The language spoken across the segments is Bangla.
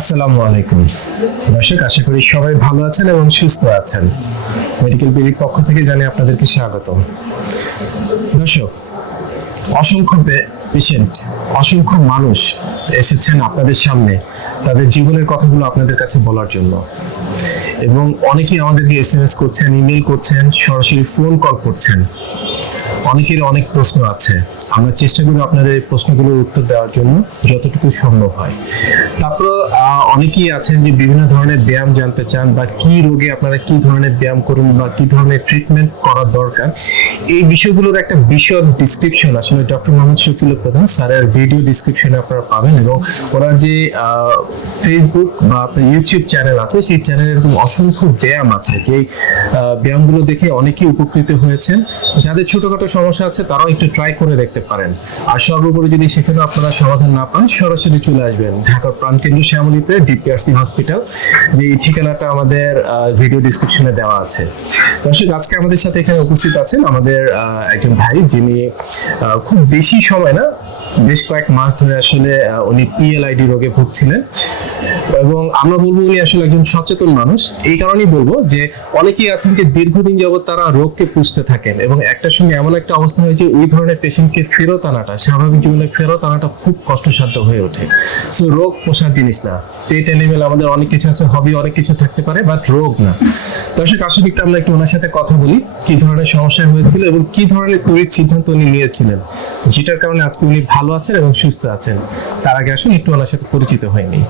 আসসালামু আলাইকুম। দর্শক, আশা করি সবাই ভালো আছেন এবং সুস্থ আছেন। মেডিকেল বিডির পক্ষ থেকে জানি আপনাদেরকে স্বাগত দর্শক, অসংখ্য পেশেন্ট অসংখ্য মানুষ এসেছেন আপনাদের সামনে তাদের জীবনের কথাগুলো আপনাদের কাছে বলার জন্য। এবং অনেকেই আমাদেরকে এস এম এস করছেন ইমেল করছেন, সরাসরি ফোন কল করছেন। অনেকের অনেক প্রশ্ন আছে। আমরা চেষ্টা করি আপনাদের এই প্রশ্নগুলোর উত্তর দেওয়ার জন্য, যতটুকু সম্ভব হয়। তারপর অনেকেই আছেন যে বিভিন্ন ধরনের ব্যায়াম জানতে চান বা কি রোগে আপনারা কি ধরনের ব্যায়াম করুন বা কি ধরনের ট্রিটমেন্ট করা দরকার। এই বিষয়গুলোর একটা বিশদ ডিসক্রিপশন আসলে ডক্টর মোহাম্মদ শফিল প্রধান স্যারের ভিডিও ডিসক্রিপশনে আপনারা পাবেন এবং ওনার যে ফেসবুক বা আপনার ইউটিউব চ্যানেল আছে, সেই চ্যানেলে এরকম অসংখ্য ব্যায়াম আছে। যে ব্যায়ামগুলো দেখে অনেকেই উপকৃত হয়েছেন। যাদের ছোটখাটো সমস্যা আছে, তারাও একটু ট্রাই করে দেখতে পারেন। আর সর্বোপরি যদি সেখানে আপনারা সমাধান না পান, সরাসরি চলে আসবেন। ঢাকার প্রাণকেন্দ্র শ্যামলীতে ডিপিআরসি হসপিটাল, যে ঠিকানাটা আমাদের ভিডিও ডিসক্রিপশনে দেওয়া আছে। দর্শক আজকে আমাদের সাথে এখানে উপস্থিত আছেন আমাদের একজন ভাই যিনি খুব বেশি সময় না বেশ কয়েক মাস ধরে আসলে উনি পিএলআইডি রোগে ভুগছিলেন। এবং আমরা বলব উনি আসলে একজন সচেতন মানুষ। এই কারণেই বলব যে, অনেকেই আছেন যে দীর্ঘদিন যাবত তারা রোগকে পুষতে থাকেন এবং একটা সময় এমন একটা অবস্থা হয় যে, ওই ধরনের পেশেন্টকে ফেরত আনাটা, স্বাভাবিক জীবনে ফেরত আনাটা খুব কষ্টসাধ্য হয়ে ওঠে। সো রোগ পোষার জিনিস না। পেট এনিমেল আমাদের অনেক কিছু আছে হবি অনেক কিছু থাকতে পারে বাট রোগ না। দর্শক আসলে একটু আমরা একটু ওনার সাথে কথা বলি, কি ধরনের সমস্যা হয়েছিল এবং কি ধরনের তড়িৎ সিদ্ধান্ত উনি নিয়েছিলেন, যেটার কারণে আজকে উনি ভালো আছেন এবং সুস্থ আছেন তার আগে আসুন একটু ওনার সাথে পরিচিত হয়নি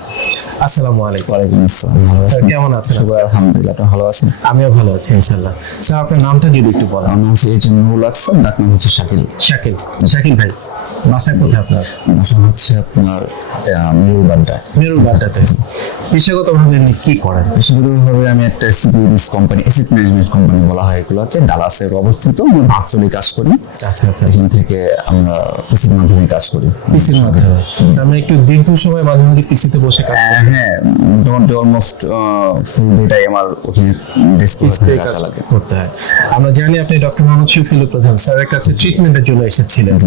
আসসালামু আলাইকুম। ওয়ালাইকুম আসসালাম। স্যার কেমন আছেন সবাই আলহামদুলিল্লাহ আপনি ভালো আছেন? আমিও ভালো আছি ইনশাল্লাহ স্যার আপনার নামটা যদি একটু বলেন। আমার নাম হচ্ছে এম নুরুল আহসান ডাক নাম হচ্ছে শাকিল। শাকিল শাকিল ভাই। কোথায় আপনার? বাসা হচ্ছে আপনার পেশাগতভাবে আপনি কি করেন? পেশাগতভাবে আমি একটা securities company asset management company বলা হয় এগুলোকে। ডালাসে অবস্থিত। আমি ভার্চুয়ালি কাজ করি। আচ্ছা আচ্ছা। এখান থেকে আমরা পিসির মাধ্যমে কাজ করি। পিসির মাধ্যমে। আমরা একটু দীর্ঘ সময় মাঝে মাঝে পিসিতে বসে কাজ আহ, হ্যাঁ মোটামুটি অলমোস্ট ফুল ডেটাই আমার ওখানে ডেস্কে কাজ করতে হয়। আমরা জানি আপনি ডক্টর মোহাম্মদ শফিউল প্রধান। স্যারের কাছে ট্রিটমেন্টের জন্য এসেছিলেন।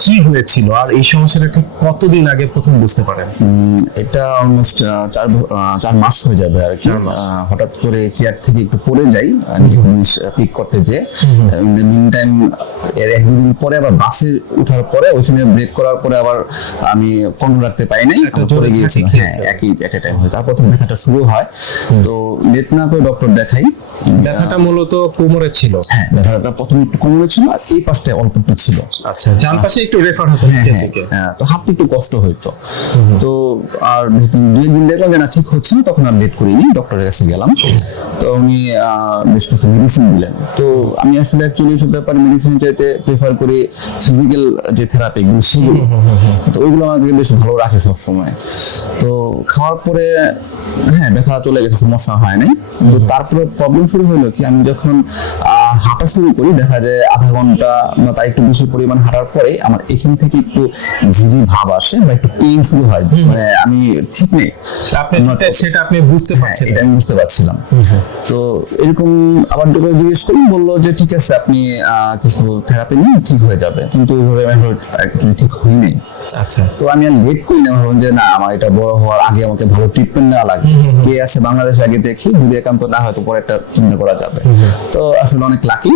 কি হয়েছিল। আর এই সমস্যাটা ঠিক কতদিন আগে প্রথম বুঝতে পারেন? এটা অলমোস্ট চার চার মাস হয়ে যাবে আর কি। হঠাৎ করে চেয়ার থেকে একটু পড়ে যাই জিনিস পিক করতে যে মিন টাইম এর এক দুদিন পরে আবার বাসে ওঠার পরে ওইখানে ব্রেক করার পরে আবার আমি কন্ট্রোল রাখতে পাই নাই পড়ে গিয়েছি। হ্যাঁ একই এট টাইম হয়। তারপর থেকে ব্যথাটা শুরু হয়। তো লেট না করে ডক্টর দেখাই। ব্যথাটা মূলত কোমরে ছিল। হ্যাঁ ব্যথাটা প্রথমে একটু কমরে ছিল আর এই পাশটায় অল্প একটু ছিল। আচ্ছা ডান পাশে একটু রেফার হতো হ্যাঁ, নিচের দিকে তো হাঁটতে একটু কষ্ট হইতো। তো আর দিন- দুই একদিন দেখলাম যে না ঠিক হচ্ছে না তখন আর লেট করিনি ডক্টরের কাছে গেলাম। তো উনি বেশ কিছু মেডিসিন দিলেন। তো আমি আসলে অ্যাকচুয়ালি এইসব ব্যাপারে মেডিসিন চাইতে প্রেফার করি ফিজিক্যাল যে থেরাপি গুলো সেগুলো। তো ওইগুলো আমাকে বেশ ভালো রাখে সব সময় তো খাওয়ার পরে হ্যাঁ ব্যথা চলে গেছে সমস্যা হয় নাই। কিন্তু তারপরে প্রবলেম শুরু হলো কি আমি যখন হাঁটা শুরু করি দেখা যায় আধা ঘণ্টা বা তার একটু বেশি পরিমাণ হাঁটার পরে আমার এখান থেকে একটু ঝিঝি ভাব আসে বা একটু পেইন শুরু হয়। মানে আমি ঠিক নেই। আপনি সেটা আপনি বুঝতে হ্যাঁ, পারছেন এটা আমি বুঝতে পারছিলাম। তো এরকম আবার ডক্টর জিজ্ঞেস করি বলল যে ঠিক আছে আপনি কিছু থেরাপি নিন ঠিক হয়ে যাবে। কিন্তু ওইভাবে আমি ঠিক হই নাই আচ্ছা। তো আমি আর লেট করি না ভাবলাম যে না আমার এটা বড় হওয়ার আগে আমাকে ভালো ট্রিটমেন্ট নেওয়া লাগবে। কে আছে বাংলাদেশে আগে দেখি যদি একান্ত না হয়তো পরে একটা চিন্তা করা যাবে। তো আসলে অনেক লাকি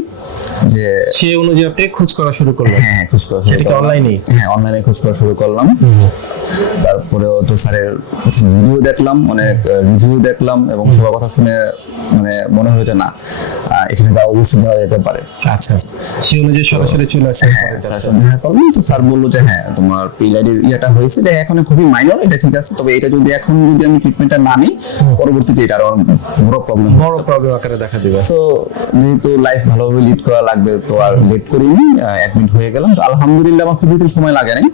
যে সেই অনুযায়ী আপনি খোঁজ করা শুরু করলেন। হ্যাঁ হ্যাঁ খোঁজ করা শুরু করলাম। online-এই? হ্যাঁ অনলাইনে খোঁজ করা শুরু করলাম। তারপরেও তো স্যারের ভিডিও দেখলাম অনেক রিভিউ দেখলাম এবং সবার কথা শুনে মানে মনে হলো যে না এখানে যাওয়া অবশ্যই যাওয়া যেতে পারে। আচ্ছা সেই অনুযায়ী সরাসরি চলে আসে হ্যাঁ স্যার সঙ্গে দেখা করলাম তো স্যার বলল যে হ্যাঁ তোমার পিলারের ইয়েটা হয়েছে যে এখন খুবই মাইনর এটা ঠিক আছে তবে এটা যদি এখন যদি আমি ট্রিটমেন্টটা না নিই পরবর্তীতে এটা আরও বড় প্রবলেম বড় প্রবলেম আকারে দেখা দিবে। তো যেহেতু লাইফ ভালোভাবে লিড করা লাগবে তো আর লেট করিনি অ্যাডমিট হয়ে গেলাম। তো আলহামদুলিল্লাহ আমার খুব বেশি সময় লাগে নাই।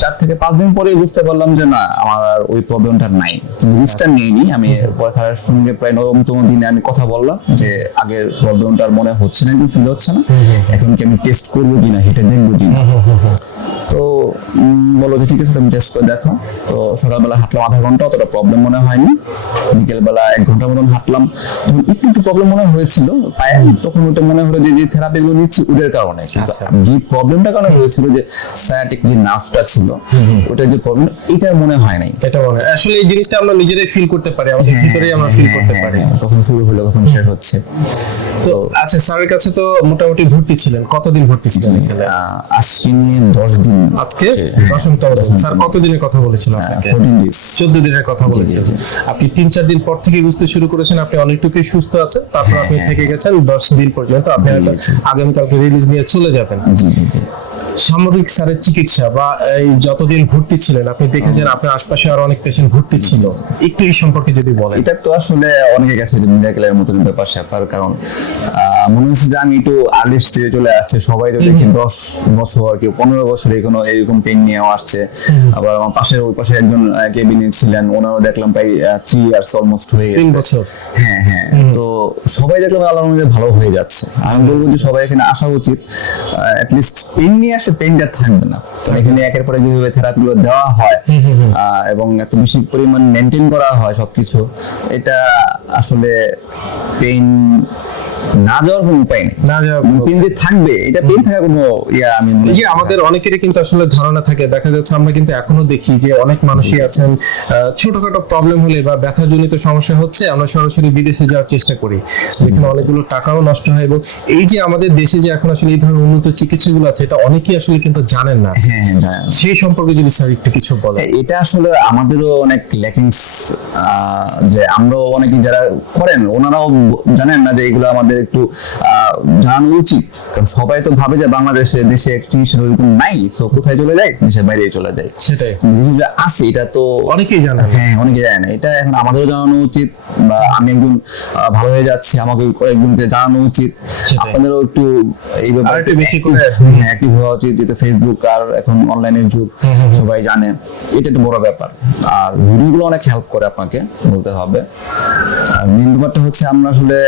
চার থেকে পাঁচ দিন পরে বুঝতে পারলাম যে না আমার আর ওই প্রবলেমটা নাই। কিন্তু রিস্কটা নিইনি। আমি স্যারের সঙ্গে প্রায় নবমতম দিনে আমি কথা বললাম যে আগের প্রবলেমটা আর মনে হচ্ছে না কি ফিল হচ্ছে না। এখন কি আমি টেস্ট করব কিনা হেঁটে দেখব কিনা। তো বলল যে ঠিক আছে তুমি টেস্ট করে দেখো। তো সকালবেলা হাঁটলাম আধা ঘণ্টা অতটা প্রবলেম মনে হয়নি। বিকেলবেলা এক ঘণ্টার মতন হাঁটলাম। একটু একটু প্রবলেম মনে হয়েছিল। পায়ে তখন ওটা মনে হলো যে যে থেরাপি থেরাপি গুলো নিচ্ছি ওদের কারণে। কিন্তু আচ্ছা। যে প্রবলেমটা কারণে হয়েছিল যে সায়াটিক যে নার্ভটা ছিল ওটা যে প্রবলেম এটা মনে হয় নাই। এটা মনে হয়। আসলে এই জিনিসটা আমরা নিজেরাই ফিল করতে পারি আমাদের ভিতরেই আমরা ফিল হ্যাঁ, করতে হ্যাঁ, পারি। হ্যাঁ, কখন শুরু হলো কখন শেষ হচ্ছে। তো আচ্ছা স্যারের কাছে তো মোটামুটি ভর্তি ছিলেন। কতদিন ভর্তি ছিলেন এখানে? দিন। আজকে? হ্যাঁ, দশমতম স্যার কতদিনের কথা বলেছিল আপনাকে? চোদ্দ দিনের কথা বলেছেন জি। আপনি তিন চার দিন পর থেকে বুঝতে শুরু করেছেন আপনি অনেকটুকুই সুস্থ আছেন তারপর আপনি থেকে গেছেন দশ দিন পর্যন্ত আপনি হ্যাঁ। আগামীকালকে রিলিজ নিয়ে চলে যাবেন। সামরিক স্যারের চিকিৎসা বা এই যতদিন ভর্তি ছিলেন আপনি দেখেছেন আপনার আশপাশে আরও অনেক পেশেন্ট ভর্তি ছিল। একটু এই সম্পর্কে যদি বলেন। এটা তো আসলে অনেকের কাছে মিরাকেলের মতন ব্যাপার স্যাপার কারণ মনে হচ্ছে যে আমি একটু আর্লি স্টেজে চলে আসছে। সবাই তো দেখি দশ বছর কেউ পনেরো বছরে কোনো এরকম পেন নিয়েও আসছে। আবার আমার পাশের ওই পাশে একজন কেবিনে ছিলেন ওনারও দেখলাম প্রায় থ্রি ইয়ার্স অলমোস্ট হয়ে গেছে। হ্যাঁ হ্যাঁ। তো সবাই দেখলাম আল্লাহর মধ্যে ভালো হয়ে যাচ্ছে। আমি বলব যে সবাই এখানে আসা উচিত। অ্যাটলিস্ট পেন নিয়ে আসলে পেনটা থাকবে না। কারণ এখানে একের পরে যেভাবে থেরাপিগুলো দেওয়া হয় আহ, এবং এত বেশি পরিমাণ মেনটেন করা হয় সবকিছু এটা আসলে পেন না যাওয়ার কোনো উপায় নেই। না যাওয়ার কোনো পেন যে থাকবে এটা পেন থাকার কোনো ইয়া আমি মনে যে আমাদের অনেকেরই কিন্তু আসলে ধারণা থাকে। দেখা যাচ্ছে আমরা কিন্তু এখনও দেখি যে অনেক মানুষই আছেন ছোটখাটো প্রবলেম হলে বা ব্যথাজনিত সমস্যা হচ্ছে আমরা সরাসরি বিদেশে যাওয়ার চেষ্টা করি। যেখানে অনেকগুলো টাকাও নষ্ট হয় এবং এই যে আমাদের দেশে যে এখন আসলে এই ধরনের উন্নত চিকিৎসাগুলো আছে এটা অনেকেই আসলে কিন্তু জানেন না। হ্যাঁ হ্যাঁ সেই সম্পর্কে যদি স্যার একটু কিছু বলেন। এটা আসলে আমাদেরও অনেক ল্যাকিংস যে আমরাও অনেকে যারা করেন ওনারাও জানেন না যে এগুলো আমাদের একটু জানানো উচিত। কারণ সবাই তো ভাবে যে বাংলাদেশে দেশে চিকিৎসা ওরকম নাই তো কোথায় চলে যায়? দেশের বাইরে চলে যায়। সেটাই। আছে এটা তো অনেকেই জানেন না। হ্যাঁ অনেকে জানে না। এটা এখন আমাদেরও জানানো উচিত বা আমি একজন ভালো হয়ে যাচ্ছে আমাকে একজনকে জানানো উচিত। আপনাদেরও একটু এই ব্যাপারে একটু বেশি করে অ্যাক্টিভ হওয়া উচিত যেহেতু ফেসবুক আর এখন অনলাইনের যুগ সবাই জানে। এটা একটা বড় ব্যাপার। আর ভিডিওগুলো অনেক হেল্প করে আপনাকে বলতে হবে। আর মেন ব্যাপারটা হচ্ছে আমরা আসলে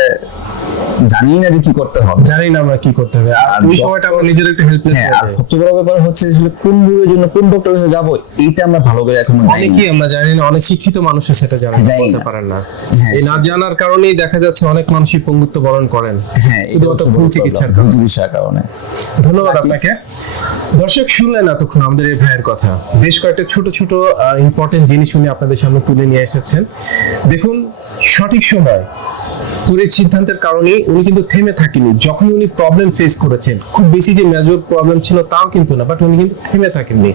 জানি না যে কি করতে হবে। জানি না আমরা কি করতে হবে। আর ওই সময়টা আমরা নিজের একটা হেল্পলেস হ্যাঁ আর সবচেয়ে বড় ব্যাপার হচ্ছে আসলে কোন রোগের জন্য কোন ডক্টরের কাছে যাব এটা আমরা ভালো করে এখনও জানি অনেকেই আমরা জানি না অনেক শিক্ষিত মানুষ সেটা জানেন না, জানি বলতে। পারেন না। হ্যাঁ, এই না জানার কারণেই দেখা যাচ্ছে অনেক মানুষই পঙ্গুত্ব বরণ করেন। হ্যাঁ শুধুমাত্র ভুল চিকিৎসার কারণে। ধন্যবাদ আপনাকে। দর্শক, শুনলেন এতক্ষণ আমাদের এই ভাইয়ের কথা। বেশ কয়েকটা ছোট ছোট ইম্পর্টেন্ট জিনিস উনি আপনাদের সামনে তুলে নিয়ে এসেছেন। দেখুন, সঠিক সময় তড়িৎ সিদ্ধান্তের কারণে উনি কিন্তু থেমে থাকেনি। যখন উনি প্রবলেম ফেস করেছেন, খুব বেশি যে মেজর প্রবলেম ছিল তাও কিন্তু না বাট উনি কিন্তু থেমে থাকেননি।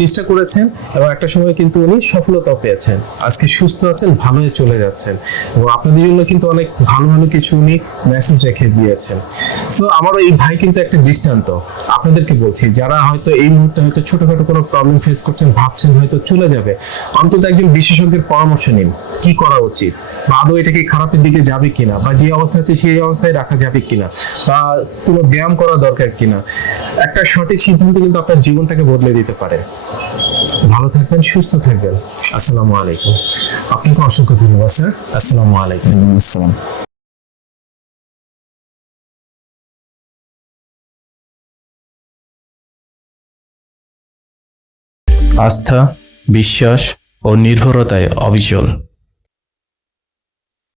চেষ্টা করেছেন এবং একটা সময় কিন্তু উনি সফলতাও পেয়েছেন। আজকে সুস্থ আছেন ভালো হয়ে চলে যাচ্ছেন এবং আপনাদের জন্য কিন্তু অনেক ভালো ভালো কিছু উনি মেসেজ রেখে দিয়েছেন। সো আমারও এই ভাই কিন্তু একটা দৃষ্টান্ত। আপনাদেরকে বলছি, যারা হয়তো এই মুহূর্তে হয়তো ছোটখাটো কোনো প্রবলেম ফেস করছেন, ভাবছেন হয়তো চলে যাবে। অন্তত একজন বিশেষজ্ঞের পরামর্শ নিন, কি করা উচিত? বা আদৌ এটাকে খারাপের দিকে যাবে কিনা? বা যে অবস্থা আছে, সেই অবস্থায় রাখা যাবে কিনা? বা কোনো ব্যায়াম করা দরকার কিনা? একটা সঠিক সিদ্ধান্ত কিন্তু আপনার জীবনটাকে বদলে দিতে পারে। ভালো থাকবেন সুস্থ থাকবেন। আসসালামু আলাইকুম। আপনাকে অসংখ্য ধন্যবাদ স্যার। আসসালামু আলাইকুম। আসসালাম। আস্থা বিশ্বাস ও নির্ভরতায় অবিচল।